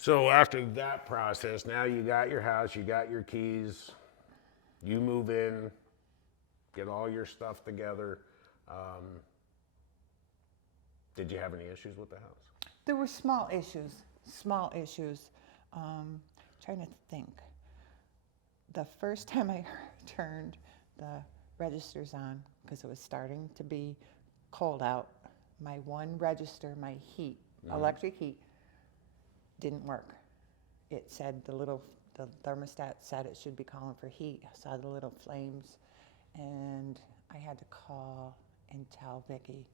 So after that process, now you got your house, you got your keys, you move in, get all your stuff together. Um, did you have any issues with the house? There were small issues, small issues. Trying to think. The first time I turned the registers on, because it was starting to be cold out, my one register, my heat, electric heat, didn't work. It said the thermostat said it should be calling for heat. I saw the little flames, and I had to call and tell Vicky.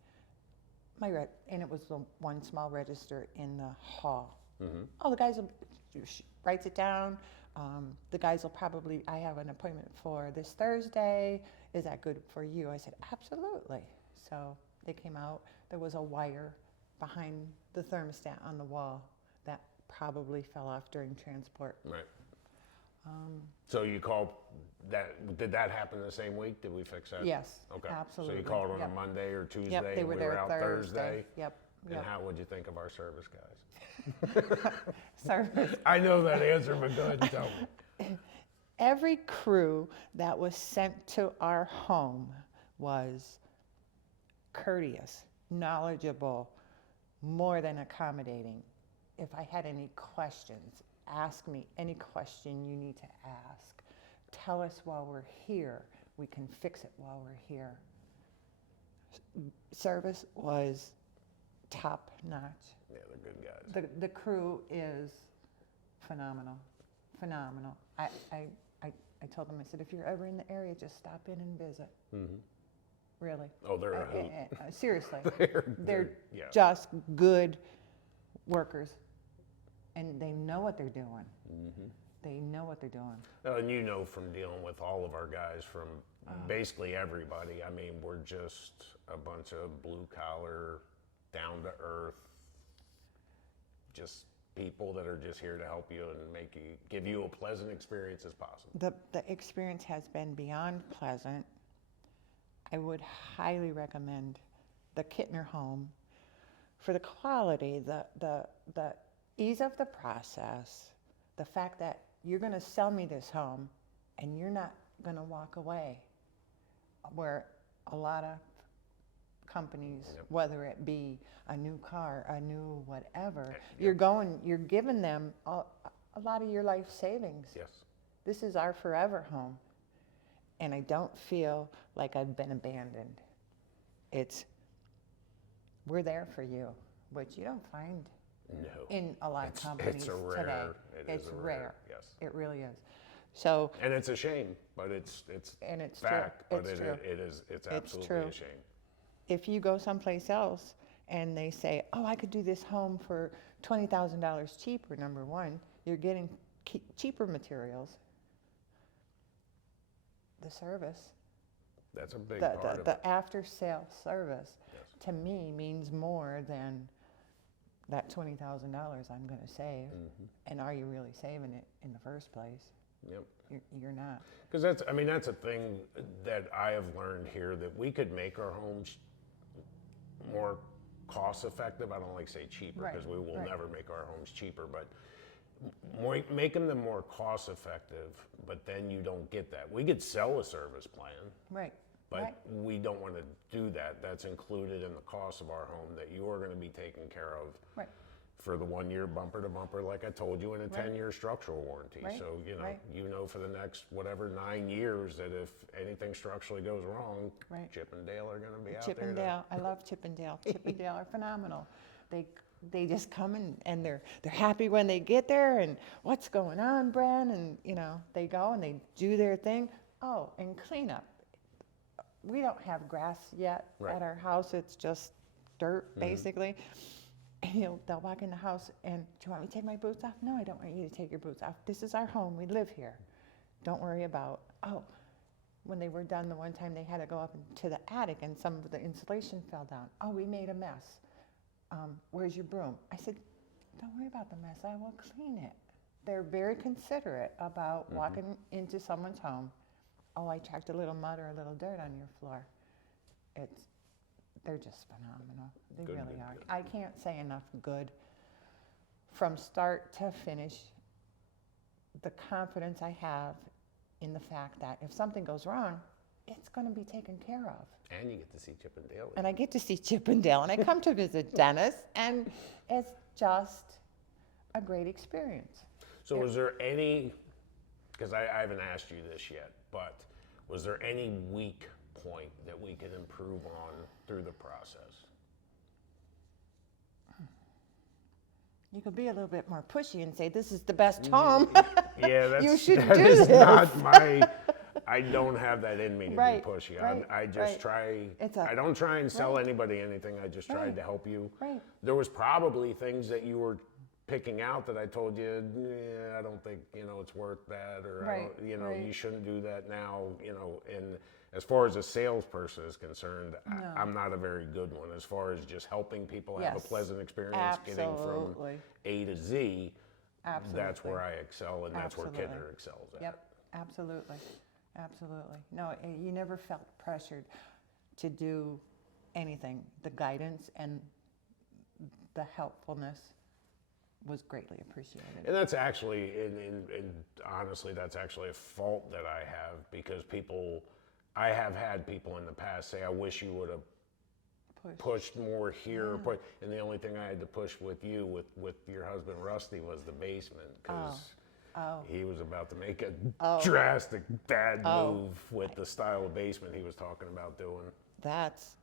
And it was the one small register in the hall. Oh, the guys will writes it down. The guys will probably. I have an appointment for this Thursday. Is that good for you? I said absolutely. So they came out. There was a wire behind the thermostat on the wall that probably fell off during transport. Right. So you called that, did that happen the same week? Did we fix that? Yes, Okay. absolutely. So you called on Yep. a Monday or Tuesday? Yep, they were we there were out Thursday. Yep. And how would you think of our service guys? Service. I know that answer, but go ahead and tell me. Every crew that was sent to our home was courteous, knowledgeable, more than accommodating. If I had any questions, ask me any question you need to ask. Tell us while we're here. We can fix it while we're here. Service was top notch. Yeah, they're good guys. The crew is phenomenal, phenomenal. I told them, I said, if you're ever in the area, just stop in and visit. Really. Oh, they're a hoot. Seriously. They're yeah. just good workers, and they know what they're doing. They know what they're doing. And you know from dealing with all of our guys, from basically everybody, I mean, we're just a bunch of blue collar, down to earth, just people that are just here to help you and give you a pleasant experience as possible. The experience has been beyond pleasant. I would highly recommend the Kintner home for the quality, the ease of the process, the fact that you're going to sell me this home and you're not going to walk away, where a lot of companies, whether it be a new car, a new whatever, you're giving them a lot of your life savings. Yes. This is our forever home. And I don't feel like I've been abandoned. We're there for you, which you don't find in a lot of companies it's a rare, today. It's rare. Yes. It really is. So. And it's a shame, but it's fact, true. but it's absolutely true. a shame. If you go someplace else and they say, oh, I could do this home for $20,000 cheaper, number one, you're getting cheaper materials. The service. That's a big part of it. The after-sale service, to me, means more than that $20,000 I'm going to save. And are you really saving it in the first place? Yep. You're not. Because that's a thing that I have learned here, that we could make our homes more cost effective. I don't like to say cheaper, because we will never make our homes cheaper, but making them more cost effective, but then you don't get that. We could sell a service plan. Right. But we don't want to do that. That's included in the cost of our home, that you are going to be taken care of for the 1 year bumper to bumper, like I told you, and a 10-year structural warranty. So, you know for the next 9 years that if anything structurally goes wrong, Chip and Dale are going to be out there. Chip and Dale. I love Chip and Dale. Chip and Dale are phenomenal. They just come and they're happy when they get there, and what's going on, Bren? And they go and they do their thing. Oh, and clean up. We don't have grass yet at our house. It's just dirt, basically. And they'll walk in the house and, do you want me to take my boots off? No, I don't want you to take your boots off. This is our home. We live here. Don't worry about, when they were done the one time, they had to go up to the attic and some of the insulation fell down. Oh, we made a mess. Where's your broom? I said, don't worry about the mess. I will clean it. They're very considerate about walking into someone's home. Oh, I tracked a little mud or a little dirt on your floor. They're just phenomenal. They really are. I can't say enough good from start to finish, the confidence I have in the fact that if something goes wrong, it's going to be taken care of. And you get to see Chip and Dale. And I get to see Chip and Dale, and I come to visit Dennis, and it's just a great experience. So was there any, because I haven't asked you this yet, but was there any weak point that we could improve on through the process? You could be a little bit more pushy and say, this is the best home. Yeah, that's, You should that do is this. not my, I don't have that in me to Right, be pushy. right, I just right. try, It's a- I don't try and sell right. anybody anything. I just tried Right, to help you. right. There was probably things that you were picking out that I told you, I don't think, it's worth that, or I Right, don't, right. you shouldn't do that now, and as far as a salesperson is concerned, I'm not a very good one. As far as just helping people have a Yes. pleasant experience getting from Absolutely. A to Z, that's Absolutely. where I excel, and that's where Absolutely. Kintner excels at. Yep, absolutely, absolutely. No, you never felt pressured to do anything. The guidance and the helpfulness was greatly appreciated. And that's actually, and honestly, that's actually a fault that I have, because I have had people in the past say, I wish you would have pushed more here, and the only thing I had to push with you, with your husband Rusty, was the basement, because he was about to make a drastic bad move with the style of basement he was talking about doing. That's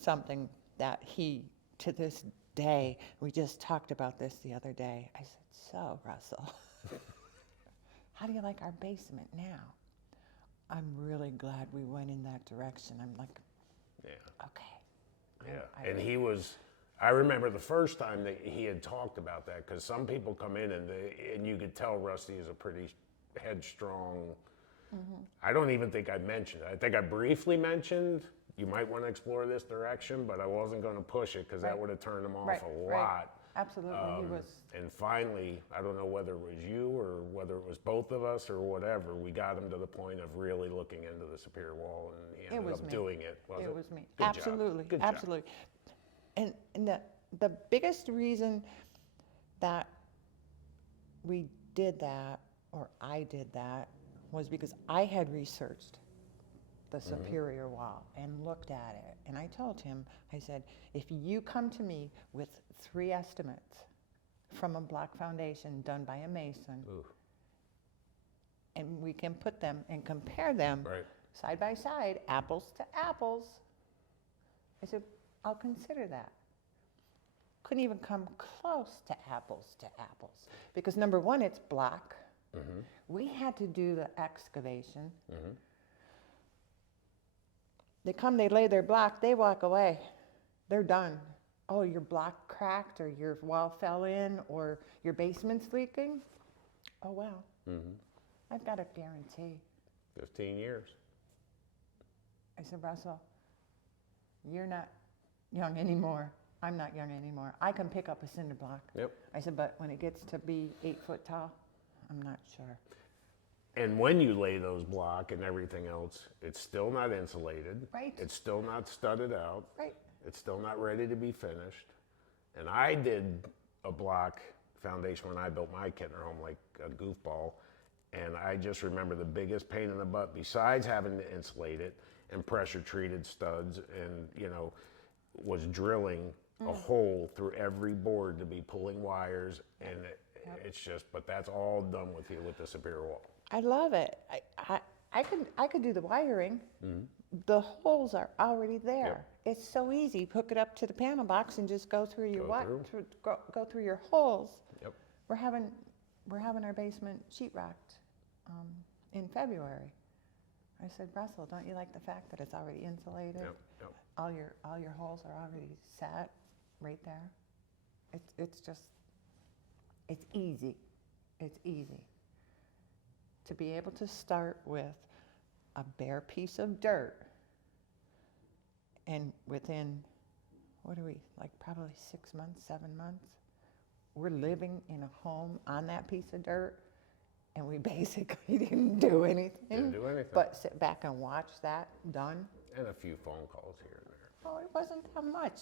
something that he, to this day, we just talked about this the other day. I said, so Russell, how do you like our basement now? I'm really glad we went in that direction. I'm like, Yeah. okay. Yeah, and I remember the first time that he had talked about that, because some people come in and you could tell Rusty is a pretty headstrong. I don't even think I mentioned it. I think I briefly mentioned, you might want to explore this direction, but I wasn't going to push it, because that would have turned him off a lot. Absolutely, he was. And finally, I don't know whether it was you or whether it was both of us or whatever, we got him to the point of really looking into the superior wall, and he ended up doing it. It was me. Good Absolutely, job. Good job. absolutely. And the biggest reason that we did that, or I did that, was because I had researched the superior wall and looked at it. And I told him, I said, if you come to me with 3 estimates from a block foundation done by a mason, and we can put them and compare them side by side, apples to apples, I said, I'll consider that. Couldn't even come close to apples, because number one, it's block. We had to do the excavation. They come, they lay their block, they walk away. They're done. Oh, your block cracked, or your wall fell in, or your basement's leaking? Oh, well. I've got a guarantee. 15 years. I said, Russell, you're not young anymore. I'm not young anymore. I can pick up a cinder block. Yep. I said, but when it gets to be 8 foot tall, I'm not sure. And when you lay those block and everything else, it's still not insulated. Right. It's still not studded out. Right. It's still not ready to be finished. And I did a block foundation when I built my Kintner home like a goofball. And I just remember the biggest pain in the butt, besides having to insulate it and pressure treated studs, and was drilling a hole through every board to be pulling wires. And it's just, but that's all done with you with the superior wall. I love it. I could do the wiring. The holes are already there. It's so easy. Hook it up to the panel box and just go through your go through your holes. Yep. We're having our basement sheetrocked in February. I said, Russell, don't you like the fact that it's already insulated? Yep. All your holes are already set right there. It's easy. It's easy to be able to start with a bare piece of dirt, and within, probably 6 months, 7 months, we're living in a home on that piece of dirt, and we basically didn't do anything. But sit back and watch that done. And a few phone calls here and there. Oh, it wasn't that much.